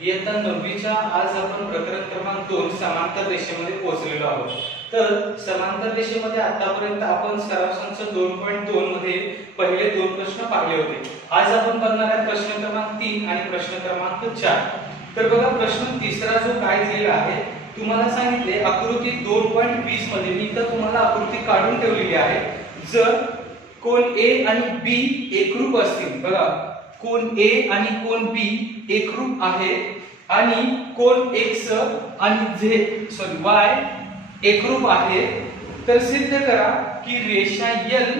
इयत्ता 9वीच्या आज आपण प्रकरण क्रमांक 2 समांतर रेषेमध्ये पोहोचलेलो आहोत। तर समांतर रेषेमध्ये आतापर्यंत आपण सराव संच 2.2 मध्ये पहिले 2 प्रश्न पाहिले होते। आज आपण बघणार आहे प्रश्न क्रमांक 3 आणि प्रश्न क्रमांक 4। तर बघा प्रश्न तिसरा जो काय दिलेला आहे, तुम्हाला सांगितले आकृती 2.20 मध्ये मी इथं तुम्हाला आकृती काढून ठेवलेली आहे। जर कोन A आणि B एकरूप असतील, बघा कोन A आणि कोन B एकरूप आहे आणि कोन X आणि Y एकरूप आहे, तर सिद्ध करा की रेषा L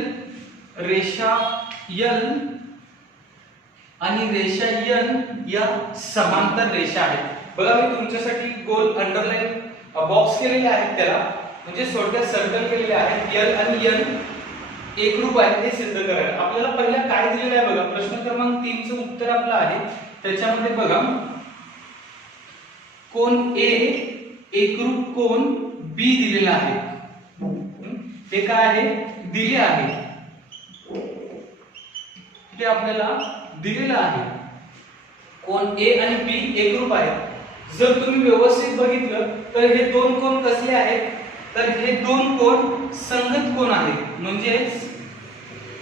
आणि रेषा N या समांतर रेषा आहेत। बघा मी तुमच्यासाठी गोल अंडरलाइन बॉक्स केलेले आहेत, त्याला म्हणजे थोडक्यात सर्कल केलेले आहेत। L आणि N एकरूप आहेत हे सिद्ध करायला आपल्याला पहिला काय दिलेलं आहे बघा, प्रश्न क्रमांक 3 चं उत्तर आपलं आहे। त्याच्यामध्ये बघा कोन A एकरूप कोन B दिलेला आहे, हे काय आहे दिले आहे, ते आपल्याला दिलेलं आहे। कोन A आणि B एकरूप आहेत। जर तुम्ही व्यवस्थित बघितलं तर हे दोन कोन कसले आहेत, तर हे दोन कोन संगत कोन आहेत, म्हणजे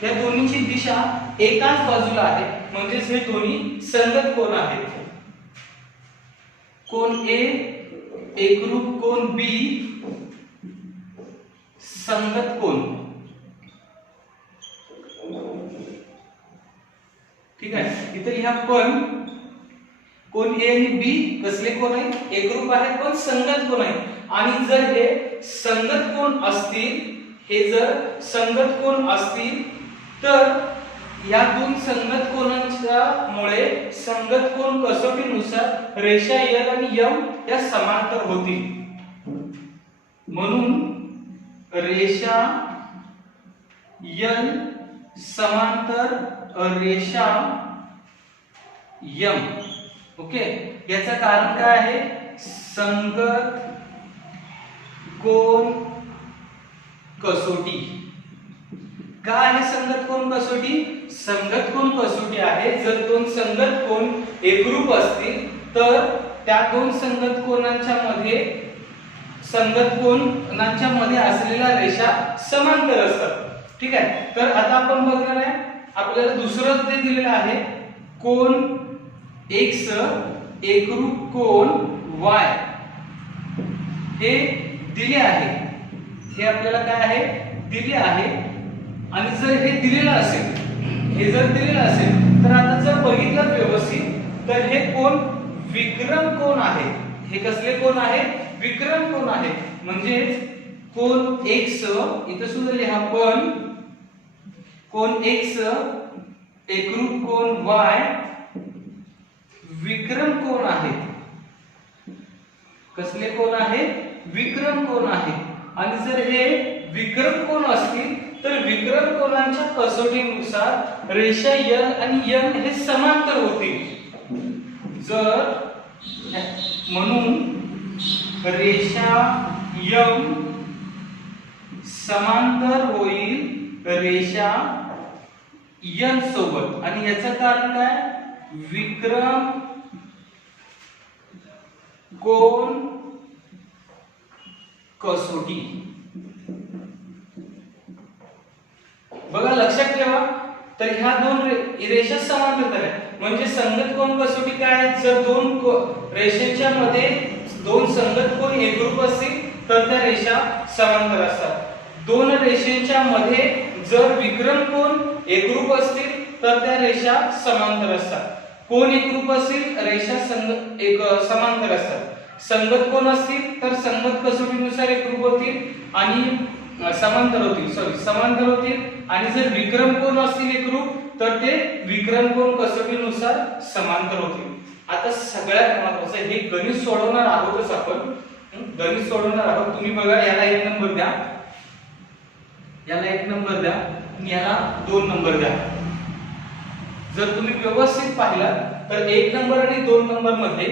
या दोन्हीची दिशा एकाच बाजूला आहे, म्हणजे हे दोन्ही संगत कोन आहेत। कोन A एकरूप कोन B संगत कोन, ठीक आहे। इथे लिहा पण कोन A आणि B कसले कोन आहेत, एकरूप आहेत पण संगत कोन आहेत। आणि जर हे संगत कोन असतील, हे जर संगत कोन असतील तर या दोन संगत कोनांच्या मुळे संगत कोन कसोटीनुसार रेषा L आणि M या समांतर होतील, म्हणून रेषा L समांतर रेषा M। ओके, याचं कारण काय आहे, संगत कोन कसोटी। काय आहे संगत कोन कसोटी, संगत कोन कसोटी आहे जर दोन संगत कोन एकरूप असतील तर त्या दोन संगत कोनांच्या मध्ये असलेल्या रेषा समांतर असतात, ठीक आहे। तर आता आपण बघणार आहे आपल्याला दुसरं जे दिलेलं आहे, कोन X एकरूप कोन Y हे दिले आहे, हे आपल्याला काय आहे दिले आहे। आणि जर हे दिलेलं असेल तर आता जर बघितलं व्यवस्थित तर हे कोन विक्रम कोन आहे, हे कसले कोन आहे विक्रम कोन आहे, म्हणजे कोन X इथे सुद्धा लिहा पण कोन X एकरूप कोन Y विक्रम कोन आहे, कसले कोन आहे विक्रम कोन आहे। आणि जर हे विक्रम कोन असतील तर विक्रम कोनांच्या कसोटीनुसार रेषा L आणि N हे समांतर होतील, म्हणून रेषा M समांतर होईल रेषा N सोबत। आणि याचं कारण काय, विक्रम कोन कसोटी। बघा लक्षात ठेवा, तर ह्या दोन रेषा समांतर आहेत, म्हणजे संगत कोन कसोटी काय आहे, जर दोन रेषेच्या मध्ये दोन संगत कोन एकरूप असतील तर त्या रेषा समांतर असतात। दोन रेषेच्या मध्ये जर विक्रम कोन एकरूप असतील तर त्या रेषा समांतर असतात। कोन एकरूप असतील रेषा समांतर असतात। संगत कोन असतील तर संगत कसोटीनुसार एकरूप होतील आणि समांतर होतील। आणि जर विक्रम कोन असतील एकरूप तर ते विक्रम कोन कसोटीनुसार समांतर होतील। आता सगळ्यात महत्त्वाचं हे गणित सोडवणार आहोतच आपण, तुम्ही बघा याला 1 नंबर द्या, याला 1 नंबर द्या आणि याला 2 नंबर द्या। जर तुम्ही व्यवस्थित पाहिला तर 1 नंबर आणि 2 नंबर मध्ये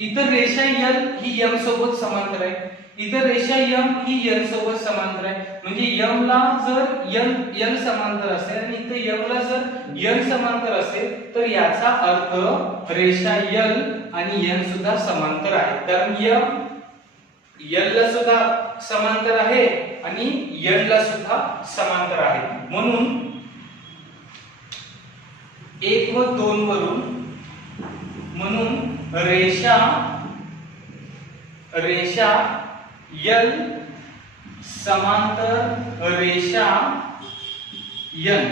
इतर रेषा L ही M सोबत समांतर आहे, इतर रेषा M ही N सोबत समांतर आहे. म्हणजे M ला जर L समांतर असेल आणि इथे M ला जर N समांतर असेल तर याचा अर्थ रेषा L आणि N सुद्धा समांतर आहे. कारण L ला सुद्धा समांतर आहे आणि N ला सुद्धा समांतर आहे. म्हणून 1 व 2 वरून म्हणून रेषा L समांतर रेषा N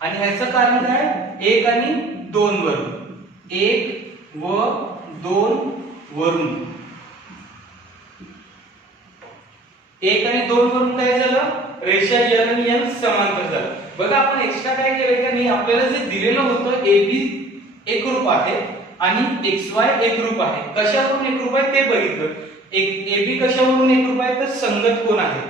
आणि ह्याचं कारण काय 1 आणि 2 वरून 1 व 2 वरून 1 आणि 2 वरून काय झालं रेषा L आणि N समांतर झालं. बघा आपण एक्स्ट्रा काय केलंय का नाही आपल्याला जे दिलेलं होतं AB एकरूप आहे आणि XY एकरूप आहे. कशावरून एकरूप आहे ते बघितलं. AB कशावरून एकरूप आहे तर संगत कोन आहे.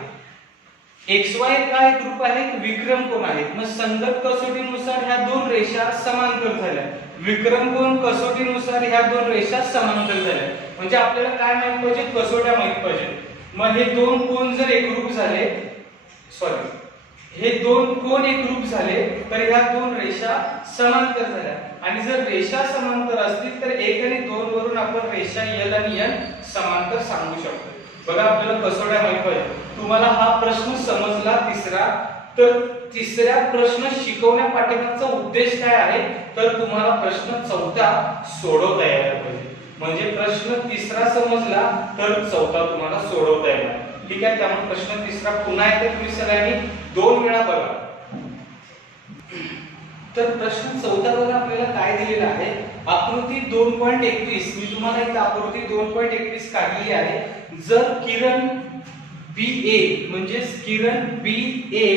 XY काय एकरूप आहे विक्रम कोन आहे. मग संगत कसोटीनुसार ह्या दोन रेषा समांतर झाल्या, विक्रम कोन कसोटीनुसार ह्या दोन रेषा समांतर झाल्या. म्हणजे आपल्याला काय माहित पाहिजे कसोट्या माहित पाहिजे. मग हे दोन कोन जर एकरूप झाले हे दोन कोन एकरूप झाले तर ह्या दोन रेषा समांतर झाल्या आणि जर रेषा समांतर असतील तर 1 आणि 2 वरून आपण रेषा L आणि N समांतर सांगू शकतो. बघा आपल्याला कसोट्या माहित पाहिजे. तुम्हाला हा प्रश्न समजला तिसरा तर तिसऱ्या प्रश्न शिकवण्या पाठीमागचा उद्देश काय आहे तर तुम्हाला प्रश्न चौथा सोडवता यायला पाहिजे. म्हणजे प्रश्न तिसरा समजला तर चौथा तुम्हाला सोडवता येणार. ठीक आहे. त्यामुळे प्रश्न तिसरा पुन्हा एकदा तुम्ही सगळ्यांनी 2 वेळा बघा. तर प्रश्न चौथा बघा आपल्याला काय दिलेला आहे आकृती 2.21. मी तुम्हाला एक आकृती 2.21 काढली आहे. जर किरण BA म्हणजे किरण BA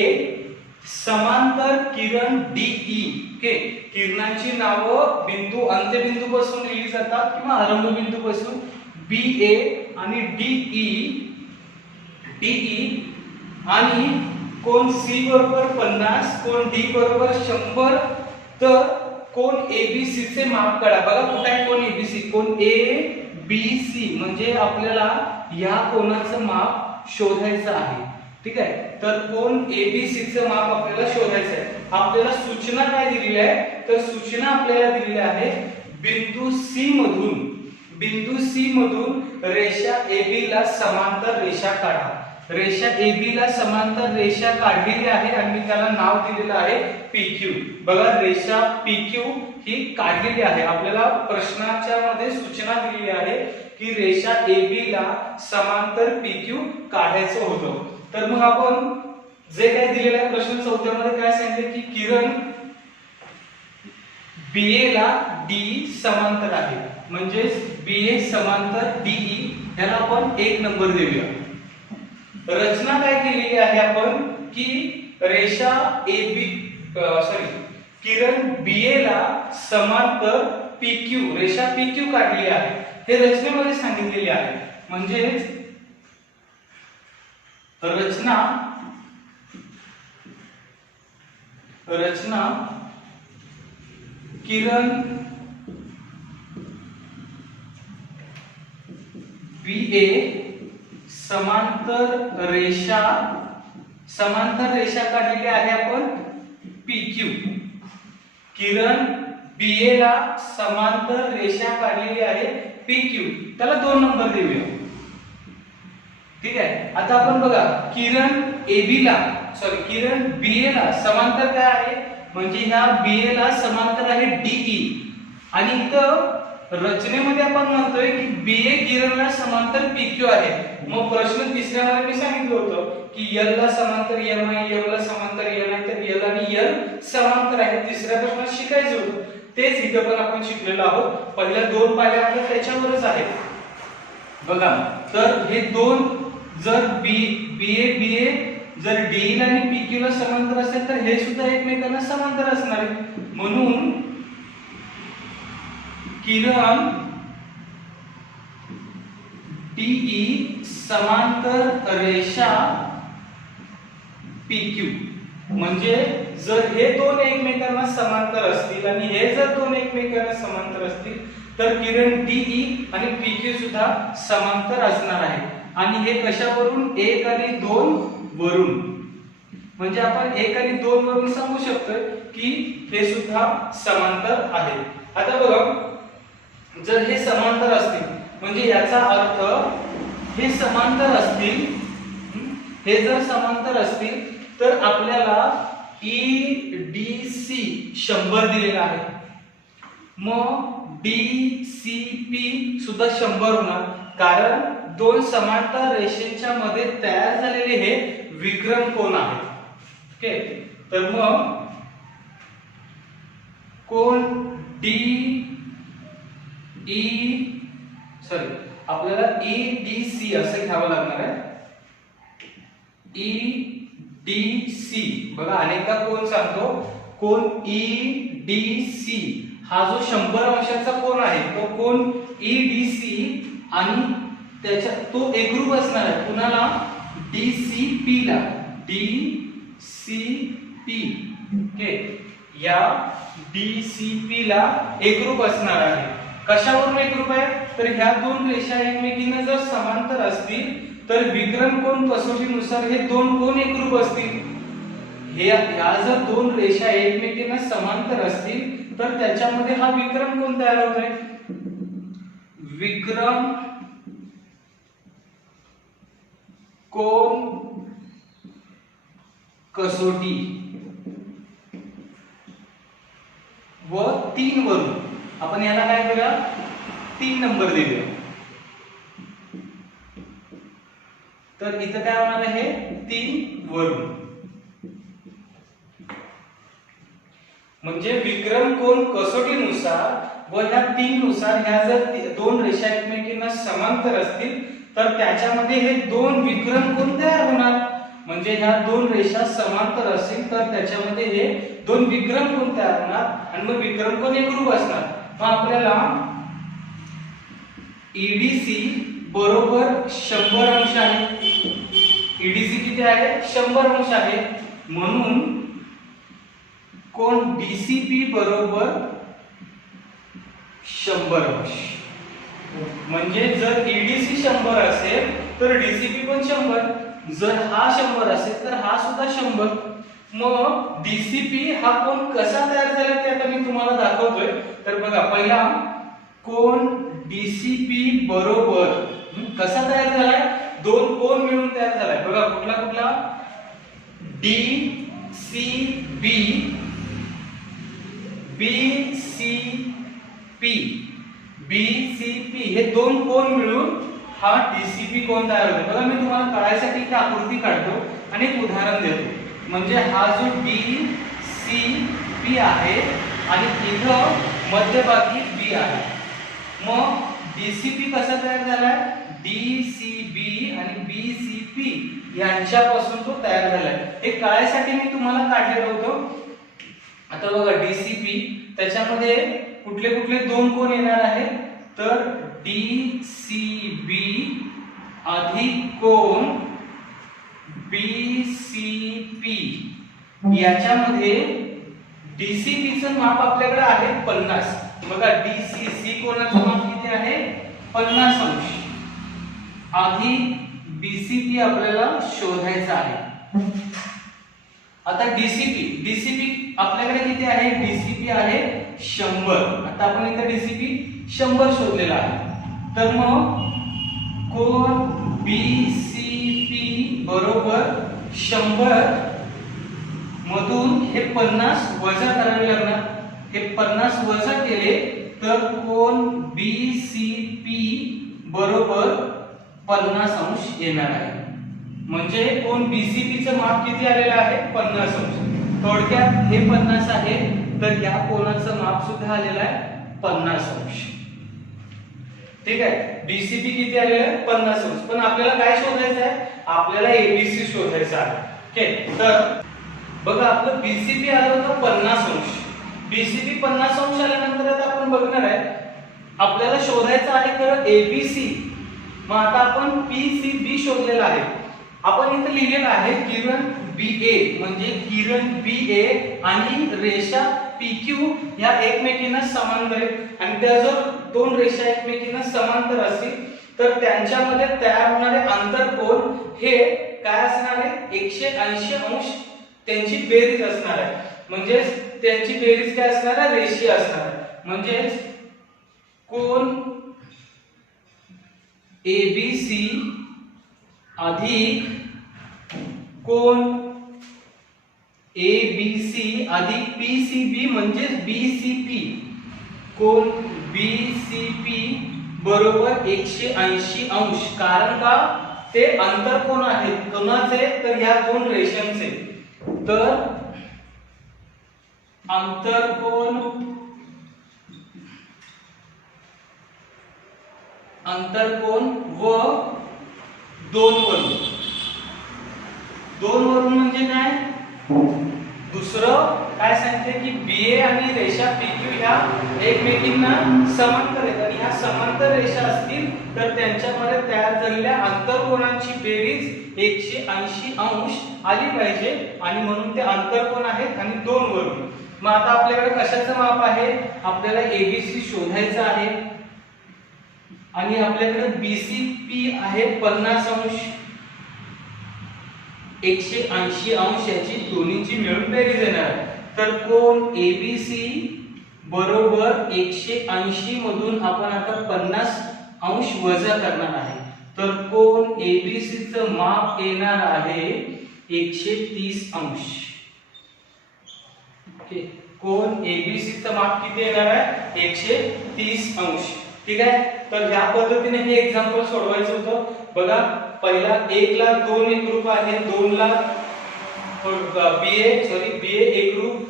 समांतर किरण DE ओके किरणांची नावं बिंदू अंत्यबिंदू पासून लिहिली जातात किंवा आरंभ बिंदू पासून BA आणि DE आणि कोण C बरोबर 50 कोण D बरोबर 100 तर कोण ABC चे माप काढा. बघा कुठे आहे कोण ABC कोण ABC म्हणजे आपल्याला या कोणाचं माप शोधायचं आहे. ठीक आहे. तर कोण ABC चे माप आपल्याला शोधायचं आहे. आपल्याला सूचना काय दिलेली आहे तर सूचना आपल्याला दिलेली आहे बिंदू C मधून रेषा AB ला समांतर रेषा काढा. रेषा AB ला समांतर रेषा काढलेली आहे आणि मी त्याला नाव दिलेलं आहे PQ. बघा रेषा PQ ही काढलेली आहे. आपल्याला प्रश्नाच्या मध्ये सूचना दिलेली आहे की रेषा AB ला समांतर PQ काढायचं होतं. तर मग आपण जे काय दिलेलं आहे प्रश्न चौथ्यामध्ये काय सांगितले की किरण BA ला DE समांतर आहे. म्हणजे BA समांतर DE याला आपण 1 नंबर देऊया. रचना काय केलेली आहे आपण की रेषा किरण BA ला समांतर PQ रेषा PQ काढली आहे. हे रचनेमध्ये सांगितलेले आहे. म्हणजे रचना किरण BA समांतर रेषा काढलेली आहे आपण PQ. किरण BA ला समांतर रेषा काढलेली आहे PQ. त्याला 2 नंबर देऊया. ठीक आहे. आता आपण बघा किरण BA ला समांतर काय आहे म्हणजे ह्या BA ला समांतर आहे DE आणि इथं रचनेमध्ये आपण म्हणतोय की BA किरणला समांतर PQ आहे. मग प्रश्न तिसऱ्यामध्ये मी सांगितलं होतं की L ला समांतर M आहे, M ला समांतर N आहे, तर L आणि N समांतर आहे. तिसऱ्या प्रश्नात शिकायचं होतं तेच इथं पण आपण शिकलेलो आहोत. पहिल्या 2 पायऱ्या आपल्या त्याच्यावरच आहेत. बघा तर हे दोन जर BA जर DE ला आणि PQ ला समांतर असेल तर हे सुद्धा एकमेकांना समांतर असणार आहे. म्हणून किरण DE समांतर रेषा PQ. म्हणजे जर हे दोन एकमेकांना समांतर असतील आणि हे जर दोन एकमेकांना समांतर असतील तर किरण डीई आणि पीक्यू सुद्धा समांतर असणार आहे. आणि हे कशावरून? 1 आणि 2 वरून. म्हणजे आपण 1 आणि 2 वरून सांगू शकतो की हे सुद्धा समांतर आहे. आता बघा, जर हे समांतर असतील म्हणजे याचा अर्थ हे समांतर असतील, हे जर समांतर असतील तर आपल्याला EDC 100 दिलेला आहे, मग DCP सुद्धा 100 होणार, कारण दोन समांतर रेषेच्या मध्ये तयार झालेले हे विक्रम कोन आहेत. ओके, तर मग कोन आपल्याला EDC असं घ्यावं लागणार आहे. EDC बघा, अनेकदा कोन सांगतो, कोन EDC हा जो 100 अंशाचा कोन आहे तो कोन EDC आणि त्याच्या तो एकरूप असणार आहे कुणाला? DCP ला. DCP ओके, या DCP ला एकरूप असणार आहे. कशावरून एकरूप आहे? तर ह्या दोन रेषा एकमेकींना जर समांतर असतील तर विक्रम कोन कसोटीनुसार हे दोन कोन एकरूप असतील. ह्या जर दोन रेषा एकमेकींना समांतर असतील तर त्याच्यामध्ये हा विक्रम कोन तयार होतोय. विक्रम कोन कसोटी व 3 वरून आपण याला काय करूया? 3 नंबर देऊया. तर इथं काय होणार आहे? 3 वरून. म्हणजे विक्रम कोन कसोटीनुसार व ह्या 3 नुसार ह्या जर दोन रेषा एकमेकींना समांतर असतील तर त्याच्यामध्ये हे दोन विक्रम कोन तयार होणार. म्हणजे ह्या दोन रेषा समांतर असतील तर त्याच्यामध्ये हे दोन विक्रम कोन तयार होणार आणि मग विक्रम कोन एकरूप असणार. मग आपल्याला EDC बरोबर 100 अंश आहे. EDC किती आहे? 100 अंश आहे. म्हणून कोन DCP बरोबर 100 अंश. म्हणजे जर EDC 100 असेल तर DCP पण 100. जर हा 100 असेल तर हा सुद्धा 100. मग DCP हा कोन कसा तयार झाला ते आता मी तुम्हाला दाखवतोय. तर बघा, पहिला कोन DCP बरोबर कसा तयार झालाय? दोन कोन मिळून तयार झालाय. बघा, कुठला कुठला? DCB, BCP हे दोन कोन मिळून हा DCP कोन तयार होतो. बघा, मी तुम्हाला कळायसाठी एक आकृती काढतो आणि एक उदाहरण देतो. म्हणजे हा जो DCP आहे आणि इथं मध्यभागी B आहे. मग DCP कसा तयार झालाय? DCB आणि BCP यांच्यापासून तो तयार झालाय. हे कळायसाठी मी तुम्हाला काढलेलं होतं. आता बघा, DCP त्याच्यामध्ये कुठले कुठले दोन कोन येणार आहे? तर DCB अधिक कोन BCP. याच्यामध्ये DCP चं माप आपल्याकडे आहे 50. बघा, DCC कोनाचं माप किती आहे? 50 अंश. अधिक BCP आपल्याला शोधायचा आहे. आता DCP आपल्याकडे किती आहे? DCP आहे 100. आता आपण इथे DCP 100 शोधलेला आहे. तर मग कोन BCP बरोबर 100 मधून हे 50 वजा करावे लागणार. हे 50 वजा केले तर कोन BCP बरोबर 50 अंश येणार आहे. म्हणजे कोन BCP चं माप किती आलेलं आहे? 50 अंश. थोडक्यात हे 50 आहे तर या कोनाचं माप सुद्धा आलेलं आहे 50 अंश. ठीक आहे, DCP किती आलेलं आहे? 50 अंश. पण आपल्याला काय शोधायचं आहे? आपल्याला ABC शोधायचं आहे. ओके, तर बघा, आपलं BCP आलं होतं 50 अंश. BCP 50 अंश आल्यानंतर आता आपण बघणार आहे आपल्याला शोधायचं आहे तर ABC. मग आता आपण PCB शोधलेला आहे. आपण इथे लिहिलेलं आहे किरण BA, म्हणजे किरण BA आणि रेषा PQ या एकमेकींना समांतर आहेत आणि त्या जर दोन रेषा एकमेकींना समांतर असतील तर त्यांच्यामध्ये तयार होणारे आंतरकोन हे काय असणार आहे 180 अंश त्यांची बेरीज असणार आहे. म्हणजे त्यांची बेरीज काय असणार आहे रेषीय असणार आहे. म्हणजे कोन ABC अधिक कोन ABC अधिक PCB म्हणजे BCP कोन BCP बरोबर 180 अंश. कारण का ते अंतरकोन आहेत. कोणाचे तर या दोन रेषांचे. तर अंतरकोन व दोन वरून म्हणजे काय दुसरं काय सांगते की BA आणि रेषा PQ ह्या एकमेकींना समांतर आहेत आणि ह्या समांतर रेषा असतील तर त्यांच्यामध्ये तयार झालेल्या आंतरकोनांची बेरीज 180 अंश आली पाहिजे आणि म्हणून ते आंतरकोन आहेत आणि दोन वरून. मग आता आपल्याकडे कशाचं माप आहे आपल्याला ABC शोधायचं आहे आणि आपल्याकडे BCP आहे 50 अंश 180 अंश याची दोन्हीची मिळून बेरीज येणार आहे. तर कोन ABC बरोबर 180 मधून आपण आता 50 अंश वजा करणार आहे. तर कोन ABC चं माप येणार आहे 130 अंश. ओके कोन ABC चं माप किती येणार आहे 130 अंश. ठीक आहे. तर ह्या पद्धतीने हे एक्झाम्पल सोडवायचं होतं. बघा पहिला 1 ला 2 एकरूप आहे 2 ला BA एकरूप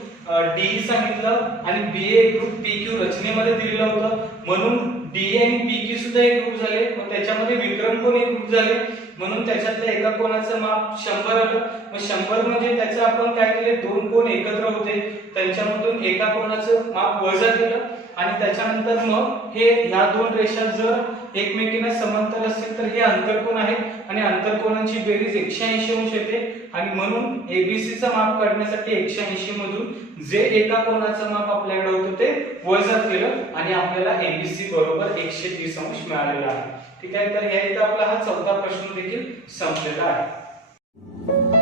DE सांगितलं आणि BA एकरूप PQ रचनेमध्ये दिलेलं होतं म्हणून DE आणि PQ सुद्धा एकरूप झाले. मग त्याच्यामध्ये विक्रम कोन एकरूप झाले म्हणून त्याच्यातल्या एका कोनाचं माप 100 आलं. मग 100 म्हणजे त्याचं आपण काय केले दोन कोन एकत्र होते त्यांच्यामधून एका कोनाचं माप वजा केलं आणि त्याच्यानंतर मग हे ह्या दोन रेषा जर एकमेकींना समांतर असतील तर हे आंतरकोन आहेत आणि आंतरकोनांची बेरीज 180 अंश येते आणि म्हणून ABC चं माप काढण्यासाठी 180 मधून जे एका कोनाचं माप आपल्याकडे होतं ते वजा केलं आणि आपल्याला ABC बरोबर 130 अंश मिळालेला आहे. ठीक आहे. तर या इथे आपला हा चौथा प्रश्न देखील संपलेला आहे.